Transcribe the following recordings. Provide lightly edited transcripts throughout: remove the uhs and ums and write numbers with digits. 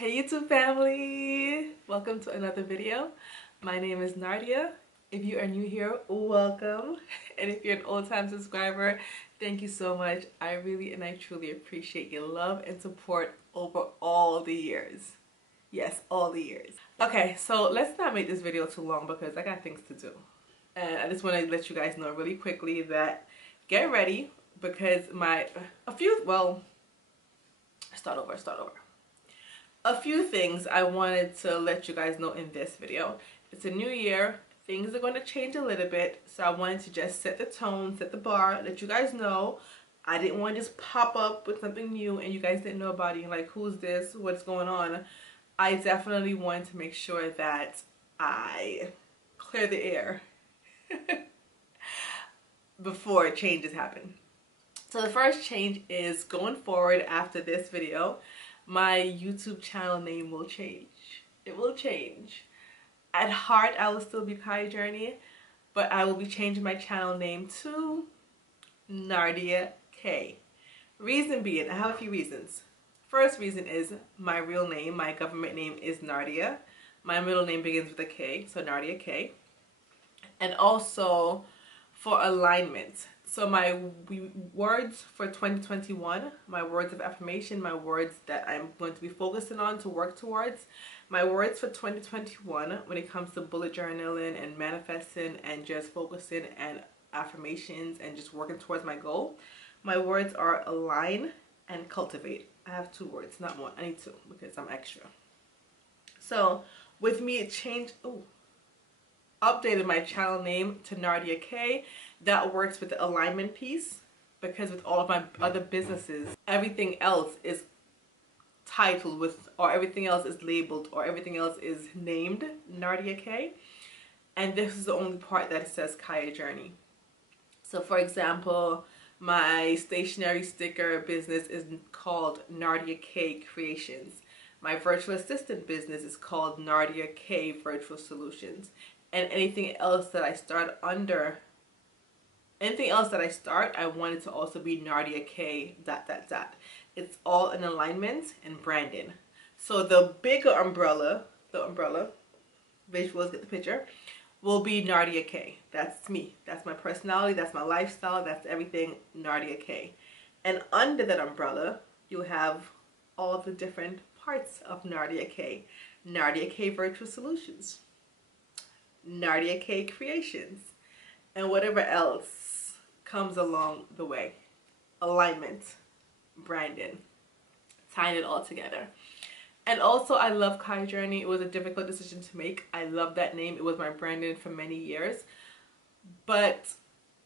Hey YouTube family! Welcome to another video. My name is Nardia. If you are new here, welcome. And if you're an old-time subscriber, thank you so much. I really and I truly appreciate your love and support over all the years. Yes, all the years. Okay, so let's not make this video too long because I got things to do. And I just want to let you guys know really quickly that get ready because a few things I wanted to let you guys know in this video. It's a new year. Things are going to change a little bit. So I wanted to just set the tone, set the bar, let you guys know. I didn't want to just pop up with something new and you guys didn't know about it. Like, who's this? What's going on? I definitely wanted to make sure that I clear the air before changes happen. So the first change is going forward after this video. My YouTube channel name will change. It will change. At heart, I will still be Kaya Journey, but I will be changing my channel name to Nardia K. Reason being, I have a few reasons. First reason is my real name, my government name is Nardia. My middle name begins with a K, so Nardia K. And also for alignment. So my words for 2021, my words of affirmation, my words that I'm going to be focusing on to work towards, my words for 2021 when it comes to bullet journaling and manifesting and just focusing and affirmations and just working towards my goal, my words are align and cultivate. I have two words, not one. I need two because I'm extra. So with me, it changed. Updated my channel name to Nardia K. That works with the alignment piece because with all of my other businesses, everything else is titled with, or everything else is labeled, or everything else is named Nardia K. And this is the only part that says Kaya Journey. So for example, my stationery sticker business is called Nardia K Creations. My virtual assistant business is called Nardia K Virtual Solutions. And anything else that I start, I want it to also be Nardia K ... It's all in alignment and branding. So the bigger umbrella, visuals get the picture, will be Nardia K. That's me. That's my personality. That's my lifestyle. That's everything Nardia K. And under that umbrella, you have all the different parts of Nardia K. Nardia K Virtual Solutions, Nardia K Creations, and whatever else comes along the way. Alignment, branding, tying it all together. And also, I love Kaya Journey. It was a difficult decision to make. I love that name. It was my branding for many years. But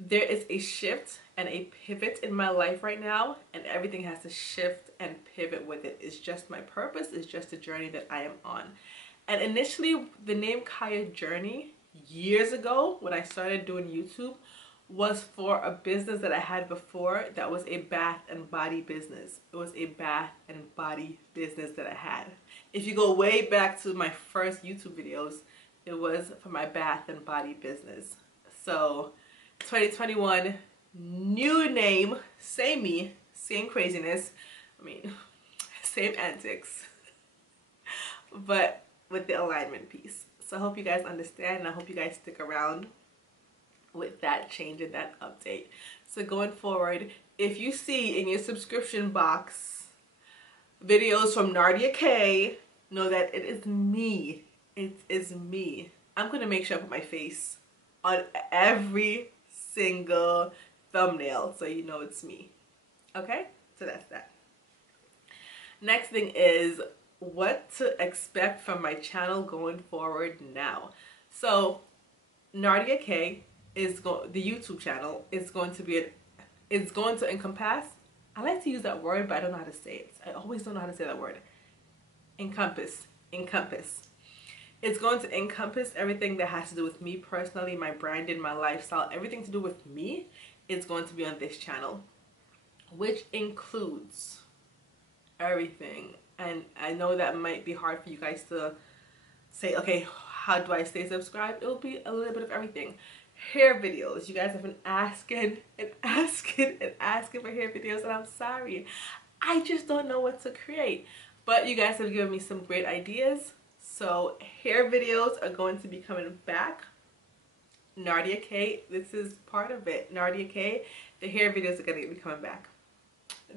there is a shift and a pivot in my life right now, and everything has to shift and pivot with it. It's just my purpose. It's just the journey that I am on. And initially, the name Kaya Journey, years ago when I started doing YouTube, was for a business that I had before that was a bath and body business. It was a bath and body business that I had. If you go way back to my first YouTube videos, it was for my bath and body business. So 2021, new name, same me, same craziness. I mean, same antics, but with the alignment piece. So I hope you guys understand, and I hope you guys stick around with that change and that update. So going forward, if you see in your subscription box videos from Nardia K, know that it is me. It is me. I'm going to make sure I put my face on every single thumbnail so you know it's me. Okay? So that's that. Next thing is what to expect from my channel going forward now. So Nardia K is the YouTube channel is going to encompass, I like to use that word but I don't know how to say it. I always don't know how to say that word. Encompass. It's going to encompass everything that has to do with me personally, my branding, my lifestyle, everything to do with me is going to be on this channel, which includes everything. And I know that might be hard for you guys to say, okay, how do I stay subscribed? It'll be a little bit of everything. Hair videos. You guys have been asking for hair videos, and I'm sorry. I just don't know what to create. But you guys have given me some great ideas. So hair videos are going to be coming back. Nadia K, this is part of it. Nadia K, the hair videos are going to be coming back.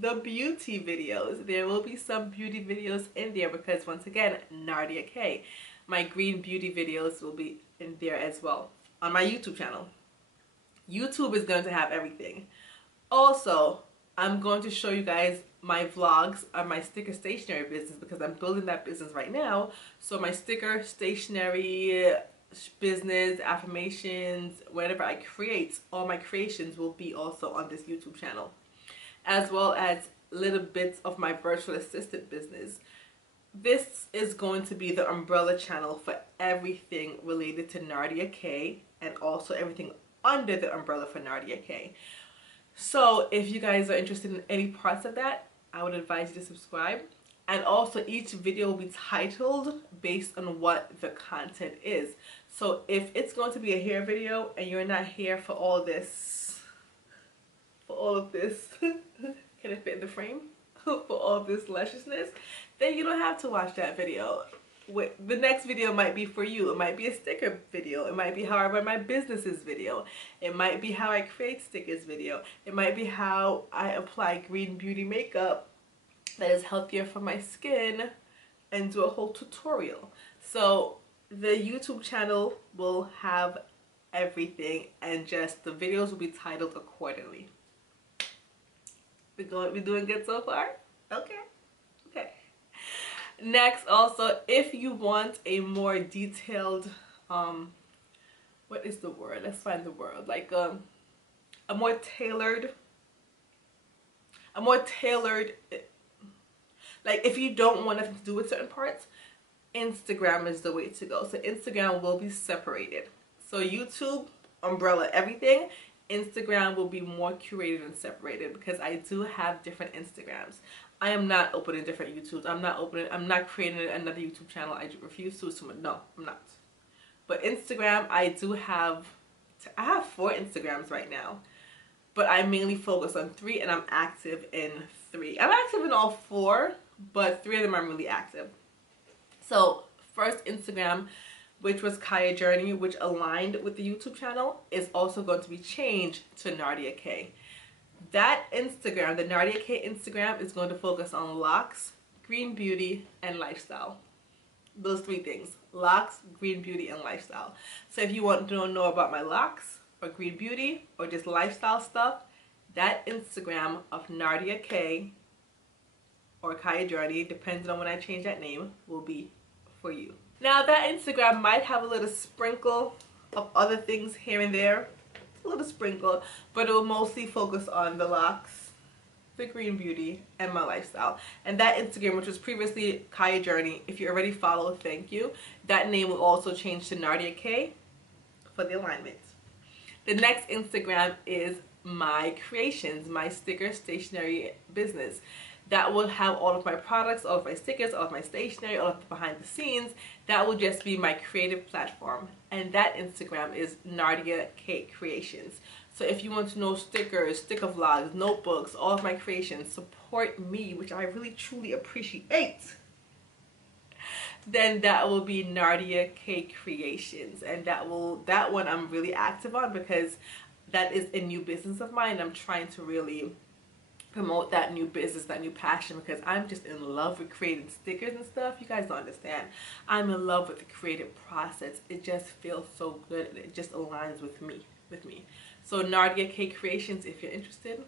The beauty videos, there will be some beauty videos in there because once again, Nadia K. My green beauty videos will be in there as well on my YouTube channel. YouTube is going to have everything. Also, I'm going to show you guys my vlogs on my sticker stationery business because I'm building that business right now. So my sticker stationery business, affirmations, whatever I create, all my creations will be also on this YouTube channel, as well as little bits of my virtual assistant business. This is going to be the umbrella channel for everything related to Nadia K and also everything under the umbrella for Nadia K. So if you guys are interested in any parts of that, I would advise you to subscribe. And also each video will be titled based on what the content is. So if it's going to be a hair video and you're not here for all this, can it fit in the frame? For all of this lusciousness, then you don't have to watch that video. The next video might be for you. It might be a sticker video. It might be how I run my businesses video. It might be how I create stickers video. It might be how I apply green beauty makeup that is healthier for my skin and do a whole tutorial. So the YouTube channel will have everything and just the videos will be titled accordingly. We're doing good so far? Okay. Okay. Next, also, if you want a more detailed, what is the word? Let's find the word. Like a more tailored, like if you don't want nothing to do with certain parts, Instagram is the way to go. So Instagram will be separated. So YouTube, umbrella, everything. Instagram will be more curated and separated because I do have different Instagrams. I am not opening different YouTubes. I'm not creating another YouTube channel. I refuse to. No, I'm not. But Instagram, I have 4 Instagrams right now. But I mainly focus on 3 and I'm active in 3. I'm active in all 4, but 3 of them I'm really active. So first Instagram, which was Kaya Journey, which aligned with the YouTube channel, is also going to be changed to Nadia K. That Instagram, the Nadia K Instagram, is going to focus on locks, green beauty, and lifestyle. Those 3 things: locks, green beauty, and lifestyle. So if you want to know about my locks or green beauty or just lifestyle stuff, that Instagram of Nadia K or Kaya Journey, depending on when I change that name, will be for you. Now that Instagram might have a little sprinkle of other things here and there, a little sprinkle, but it will mostly focus on the locks, the green beauty, and my lifestyle. And that Instagram, which was previously Kaya Journey, if you already follow, thank you. That name will also change to Nadia K for the alignment. The next Instagram is my creations, my sticker stationery business. That will have all of my products, all of my stickers, all of my stationery, all of the behind the scenes. That will just be my creative platform. And that Instagram is Nadia K Creations. So if you want to know stickers, sticker vlogs, notebooks, all of my creations, support me, which I really truly appreciate, then that will be Nadia K Creations. And that one I'm really active on because that is a new business of mine. I'm trying to really promote that new business, that new passion, because I'm just in love with creating stickers and stuff. You guys don't understand. I'm in love with the creative process. It just feels so good and it just aligns with me. So Nadia K Creations, if you're interested,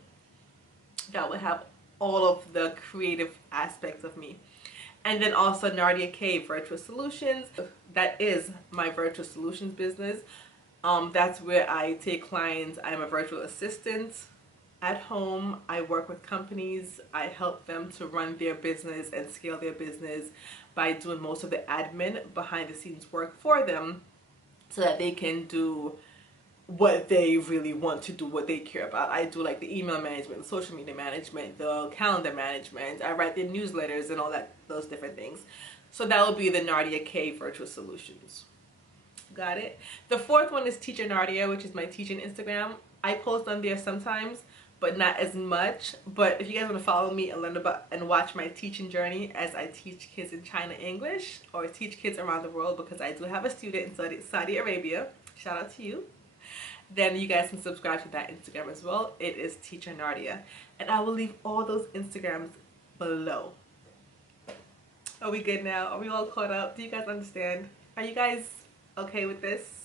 that will have all of the creative aspects of me. And then also Nadia K Virtual Solutions. That is my virtual solutions business. That's where I take clients. I'm a virtual assistant. At home, I work with companies. I help them to run their business and scale their business by doing most of the admin, behind the scenes work for them so that they can do what they really want to do, what they care about. I do like the email management, the social media management, the calendar management. I write their newsletters and all that, those different things. So that will be the Nadia K Virtual Solutions. Got it? The 4th one is Teacher Nadia, which is my teaching Instagram. I post on there sometimes, but not as much. But if you guys want to follow me and learn about and watch my teaching journey as I teach kids in China English, or teach kids around the world, because I do have a student in Saudi Arabia, shout out to you, then you guys can subscribe to that Instagram as well. It is Teacher Nardia, and I will leave all those Instagrams below. Are we good now? Are we all caught up? Do you guys understand? Are you guys okay with this?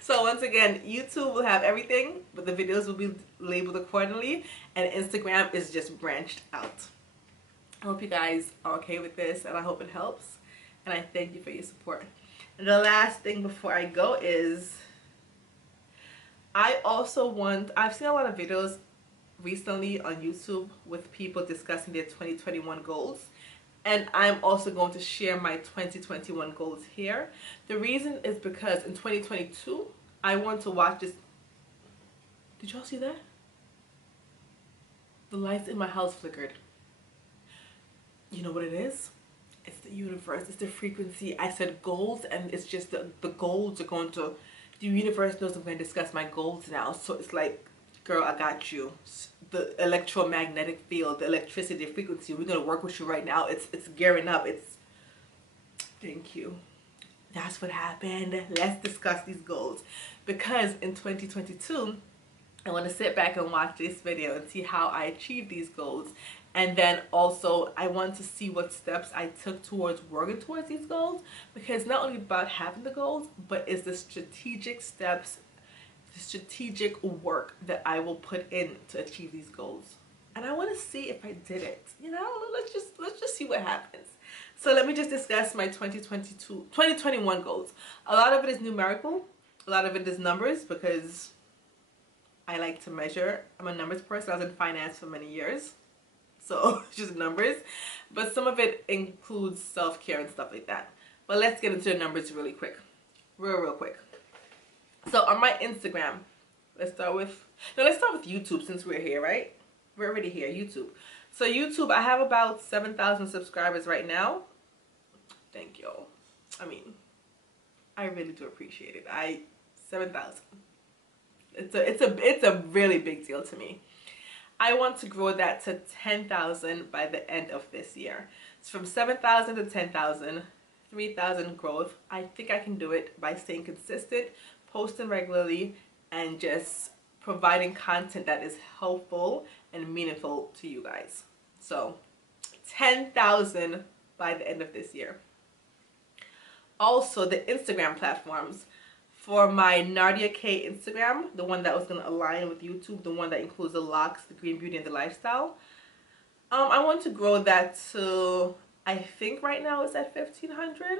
So once again, YouTube will have everything, but the videos will be labeled accordingly, and Instagram is just branched out. I hope you guys are okay with this, and I hope it helps, and I thank you for your support. And the last thing before I go is, I've seen a lot of videos recently on YouTube with people discussing their 2021 goals. And I'm also going to share my 2021 goals here. The reason is because in 2022, I want to watch this. Did y'all see that? The lights in my house flickered. You know what it is? It's the universe. It's the frequency. I said goals, and it's just the goals are going to, the universe knows I'm going to discuss my goals now. So it's like, girl, I got you. The electromagnetic field, the electricity, the frequency, we're going to work with you right now. It's gearing up. Thank you. That's what happened. Let's discuss these goals. Because in 2022, I want to sit back and watch this video and see how I achieve these goals. And then also, I want to see what steps I took towards working towards these goals. Because not only about having the goals, but it's the strategic steps, strategic work that I will put in to achieve these goals. And I want to see if I did it. You know, let's just see what happens. So let me just discuss my 2021 goals. A lot of it is numerical. A lot of it is numbers, because I like to measure. I'm a numbers person. I was in finance for many years. So just numbers. But some of it includes self-care and stuff like that. But let's get into the numbers really quick. Real quick. So on my Instagram, let's start with YouTube, since we're here, right? We're already here, YouTube. So YouTube, I have about 7,000 subscribers right now. Thank you. I mean, I really do appreciate it. 7,000. It's a really big deal to me. I want to grow that to 10,000 by the end of this year. It's from 7,000 to 10,000, 3,000 growth. I think I can do it by staying consistent, posting regularly, and just providing content that is helpful and meaningful to you guys. So 10,000 by the end of this year. Also, the Instagram platforms. For my Nardia K Instagram, the one that was going to align with YouTube, the one that includes the locks, the green beauty, and the lifestyle, I want to grow that to, I think right now it's at 1,500.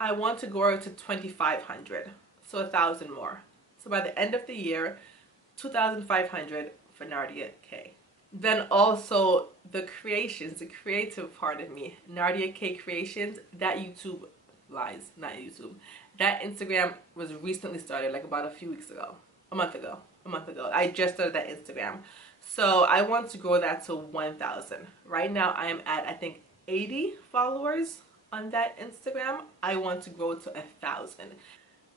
I want to grow it to 2,500. So 1,000 more. So by the end of the year, 2,500 for Nardia K. Then also the creations, the creative part of me, Nardia K Creations, that YouTube lies, not YouTube. That Instagram was recently started, like about a few weeks ago, a month ago. I just started that Instagram. So I want to grow that to 1,000. Right now I am at, I think, 80 followers on that Instagram. I want to grow to 1,000.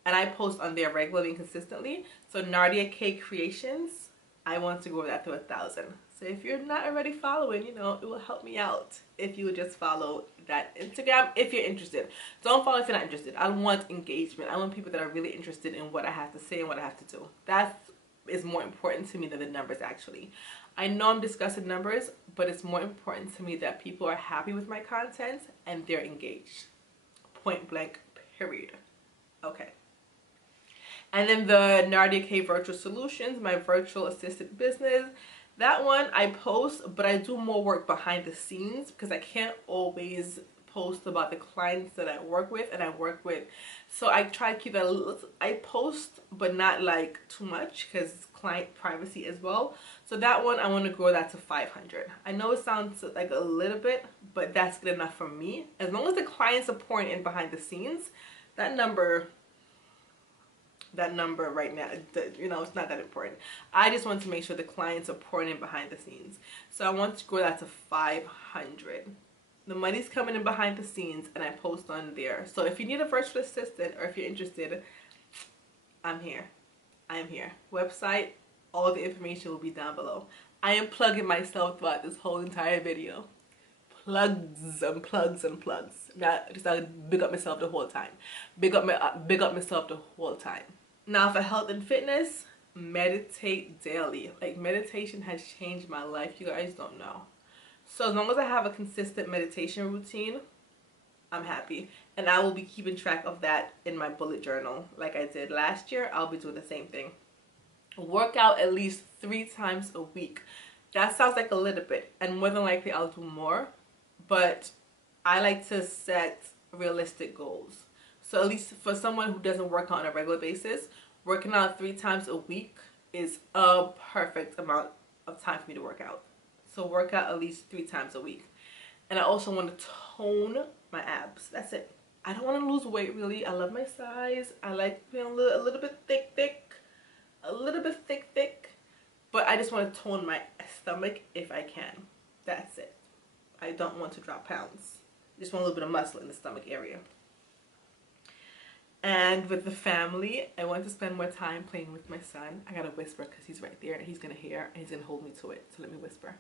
And I post on there regularly and consistently. So Nardia K Creations, I want to grow that to 1,000. So if you're not already following, you know, it will help me out if you would just follow that Instagram if you're interested. Don't follow if you're not interested. I want engagement. I want people that are really interested in what I have to say and what I have to do. That is more important to me than the numbers, actually. I know I'm discussing numbers, but it's more important to me that people are happy with my content and they're engaged. Point blank, period. Okay. And then the Nardia K Virtual Solutions, my virtual assistant business. That one I post, but I do more work behind the scenes because I can't always post about the clients that I work with So I try to keep that, I post, but not like too much because client privacy as well. So that one, I want to grow that to 500. I know it sounds like a little bit, but that's good enough for me. As long as the clients are pouring in behind the scenes, that number right now, you know, it's not that important. I just want to make sure the clients are pouring in behind the scenes. So I want to grow that to 500. The money's coming in behind the scenes and I post on there. So if you need a virtual assistant or if you're interested, I'm here. I am here. Website, all the information will be down below. I am plugging myself throughout this whole entire video. Plugs and plugs and plugs. Now, just big up myself the whole time. Big up myself the whole time. Now, for health and fitness, meditate daily. Like, meditation has changed my life. You guys don't know. So as long as I have a consistent meditation routine, I'm happy. And I will be keeping track of that in my bullet journal like I did last year. I'll be doing the same thing. Work out at least 3 times a week. That sounds like a little bit, and more than likely I'll do more, but I like to set realistic goals. So at least for someone who doesn't work out on a regular basis, working out 3 times a week is a perfect amount of time for me to work out. So work out at least 3 times a week. And I also want to tone my abs. That's it. I don't want to lose weight really. I love my size. I like being a little bit thick. A little bit thick. But I just want to tone my stomach if I can. That's it. I don't want to drop pounds. I just want a little bit of muscle in the stomach area. And with the family, I want to spend more time playing with my son. I gotta whisper because he's right there and he's gonna hear and he's gonna hold me to it. So let me whisper.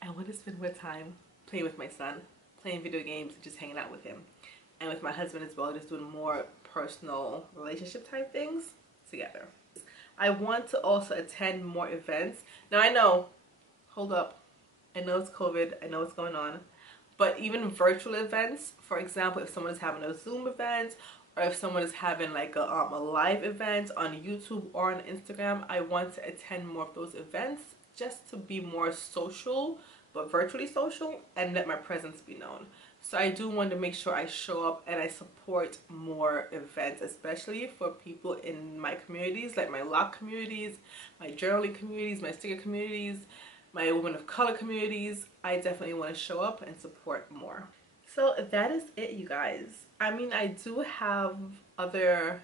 I want to spend more time playing with my son, playing video games, and just hanging out with him. And with my husband as well, just doing more personal relationship type things together. I want to also attend more events. Now I know, hold up, I know it's COVID, I know what's going on, but even virtual events, for example, if someone is having a Zoom event, or if someone is having like a live event on YouTube or on Instagram, I want to attend more of those events just to be more social, but virtually social, and let my presence be known. So I do want to make sure I show up and I support more events, especially for people in my communities, like my lock communities, my journaling communities, my sticker communities, my women of color communities. I definitely want to show up and support more. So that is it, you guys. I mean, I do have other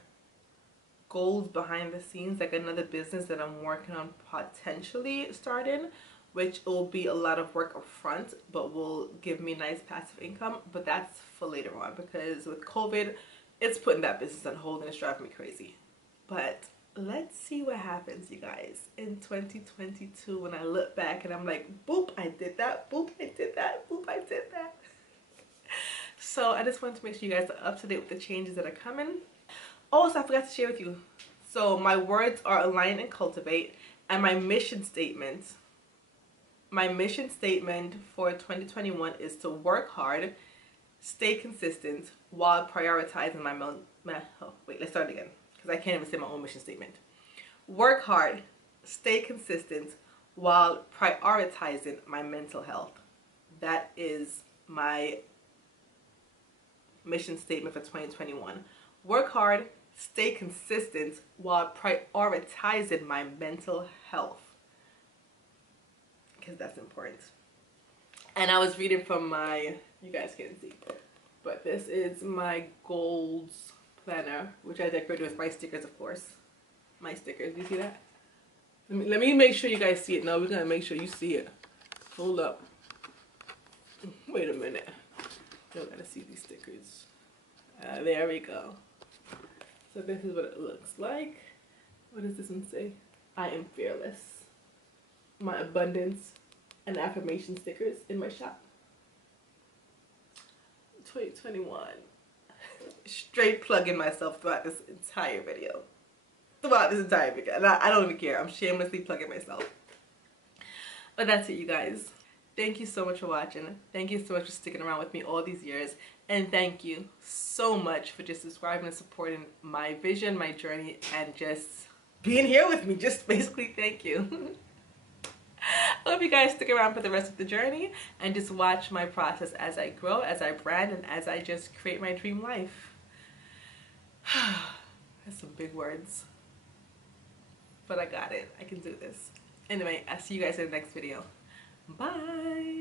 goals behind the scenes, like another business that I'm working on potentially starting, which will be a lot of work up front, but will give me nice passive income. But that's for later on, because with COVID, it's putting that business on hold and it's driving me crazy. But let's see what happens, you guys, in 2022 when I look back and I'm like, boop, I did that, boop, I did that, boop, I did that. So I just wanted to make sure you guys are up to date with the changes that are coming. Also, I forgot to share with you. So my words are align and cultivate, and my mission statement for 2021 is to work hard, stay consistent while prioritizing let's start again, because I can't even say my own mission statement. Work hard, stay consistent while prioritizing my mental health. That is my mission statement for 2021. Work hard, stay consistent while prioritizing my mental health, because that's important. And I was reading from my, you guys can't see, but this is my goals planner, which I decorated with my stickers, of course. My stickers, do you see that? Let me make sure you guys see it. No, we're gonna make sure you see it. Hold up. Wait a minute. You gotta see these stickers. There we go. So this is what it looks like. What does this one say? I am fearless. My abundance and affirmation stickers in my shop. 2021. Straight plugging myself throughout this entire video. And I don't even care. I'm shamelessly plugging myself. But that's it, you guys. Thank you so much for watching. Thank you so much for sticking around with me all these years. And thank you so much for just subscribing and supporting my vision, my journey, and just being here with me. Just basically thank you. I hope you guys stick around for the rest of the journey and just watch my process as I grow, as I brand, and as I just create my dream life. That's some big words. But I got it. I can do this. Anyway, I'll see you guys in the next video. Bye.